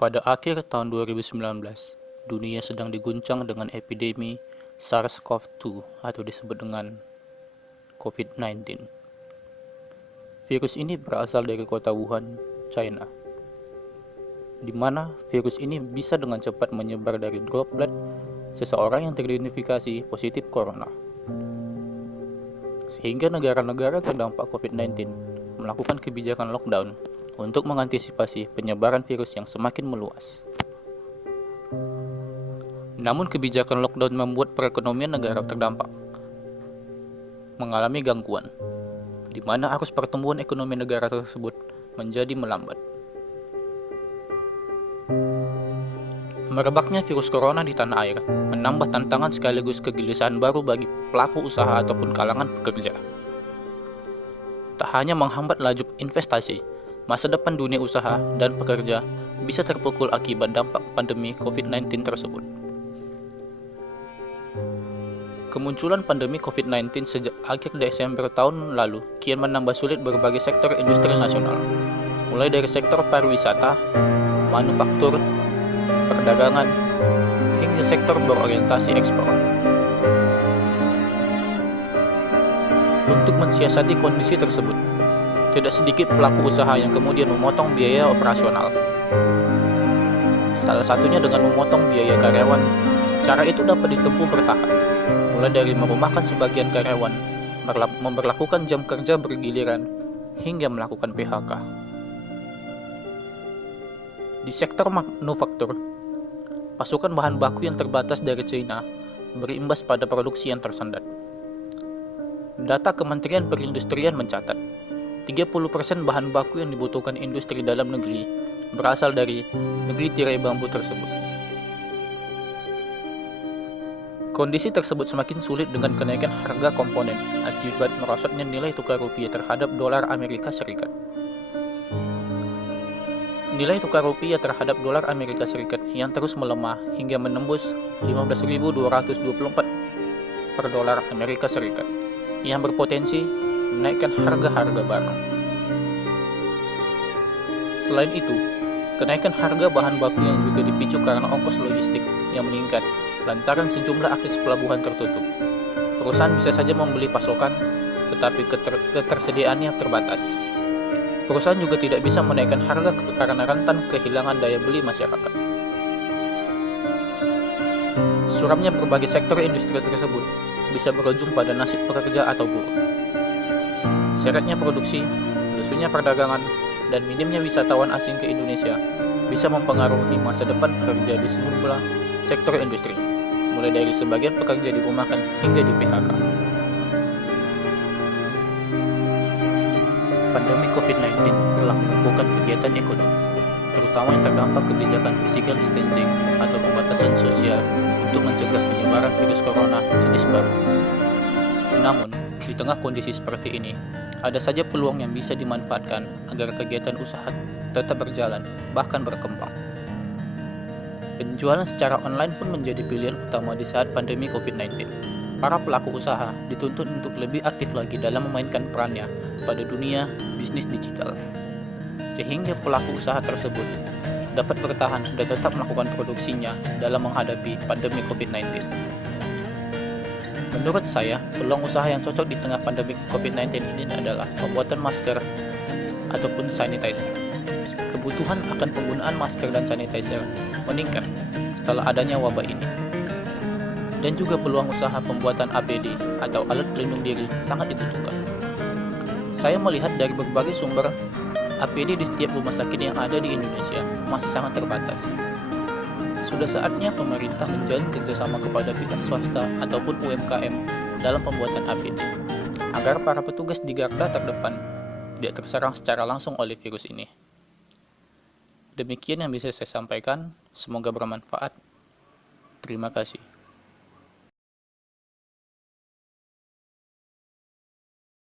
Pada akhir tahun 2019, dunia sedang diguncang dengan epidemi SARS-CoV-2 atau disebut dengan COVID-19. Virus ini berasal dari kota Wuhan, China, di mana virus ini bisa dengan cepat menyebar dari droplet seseorang yang teridentifikasi positif corona. Sehingga negara-negara terdampak COVID-19 melakukan kebijakan lockdown untuk mengantisipasi penyebaran virus yang semakin meluas. Namun kebijakan lockdown membuat perekonomian negara terdampak mengalami gangguan, di mana arus pertumbuhan ekonomi negara tersebut menjadi melambat. Merebaknya virus corona di tanah air menambah tantangan sekaligus kegelisahan baru bagi pelaku usaha ataupun kalangan pekerja. Tak hanya menghambat laju investasi, masa depan dunia usaha dan pekerja bisa terpukul akibat dampak pandemi COVID-19 tersebut. Kemunculan pandemi COVID-19 sejak akhir Desember tahun lalu kian menambah sulit berbagai sektor industri nasional, mulai dari sektor pariwisata, manufaktur, perdagangan, hingga sektor berorientasi ekspor. Untuk mensiasati kondisi tersebut, tidak sedikit pelaku usaha yang kemudian memotong biaya operasional. Salah satunya dengan memotong biaya karyawan. Cara itu dapat ditempuh bertahap, mulai dari merumahkan sebagian karyawan, memberlakukan jam kerja bergiliran, hingga melakukan PHK. Di sektor manufaktur, pasokan bahan baku yang terbatas dari China berimbas pada produksi yang tersendat. Data Kementerian Perindustrian mencatat, 30% bahan baku yang dibutuhkan industri dalam negeri berasal dari negeri tirai bambu tersebut. Kondisi tersebut semakin sulit dengan kenaikan harga komponen akibat merosotnya nilai tukar rupiah terhadap dolar Amerika Serikat. Nilai tukar rupiah terhadap dolar Amerika Serikat yang terus melemah hingga menembus 15.224 per dolar Amerika Serikat, yang berpotensi menaikkan harga-harga barang. Selain itu, kenaikan harga bahan baku yang juga dipicu karena ongkos logistik yang meningkat lantaran sejumlah akses pelabuhan tertutup. Perusahaan bisa saja membeli pasokan, tetapi ketersediaannya terbatas. Perusahaan juga tidak bisa menaikkan harga karena rentan kehilangan daya beli masyarakat. Suramnya berbagai sektor industri tersebut bisa berujung pada nasib pekerja atau buruh. Seretnya produksi, lesunya perdagangan, dan minimnya wisatawan asing ke Indonesia bisa mempengaruhi masa depan pekerja di sejumlah sektor industri, mulai dari sebagian pekerja dirumahkan hingga di PHK. Pandemi COVID-19 telah melumpuhkan kegiatan ekonomi, terutama yang terdampak kebijakan physical distancing atau pembatasan sosial untuk mencegah penyebaran virus corona jenis baru. Namun, di tengah kondisi seperti ini, ada saja peluang yang bisa dimanfaatkan agar kegiatan usaha tetap berjalan, bahkan berkembang. Penjualan secara online pun menjadi pilihan utama di saat pandemi COVID-19. Para pelaku usaha dituntut untuk lebih aktif lagi dalam memainkan perannya pada dunia bisnis digital, sehingga pelaku usaha tersebut dapat bertahan dan tetap melakukan produksinya dalam menghadapi pandemi COVID-19. Menurut saya, peluang usaha yang cocok di tengah pandemi COVID-19 ini adalah pembuatan masker ataupun sanitizer. Kebutuhan akan penggunaan masker dan sanitizer meningkat setelah adanya wabah ini. Dan juga peluang usaha pembuatan APD atau alat pelindung diri sangat dibutuhkan. Saya melihat dari berbagai sumber, APD di setiap rumah sakit yang ada di Indonesia masih sangat terbatas. Sudah saatnya pemerintah menjalin kerjasama kepada pihak swasta ataupun UMKM dalam pembuatan APD, agar para petugas di garda terdepan tidak terserang secara langsung oleh virus ini. Demikian yang bisa saya sampaikan, semoga bermanfaat. Terima kasih.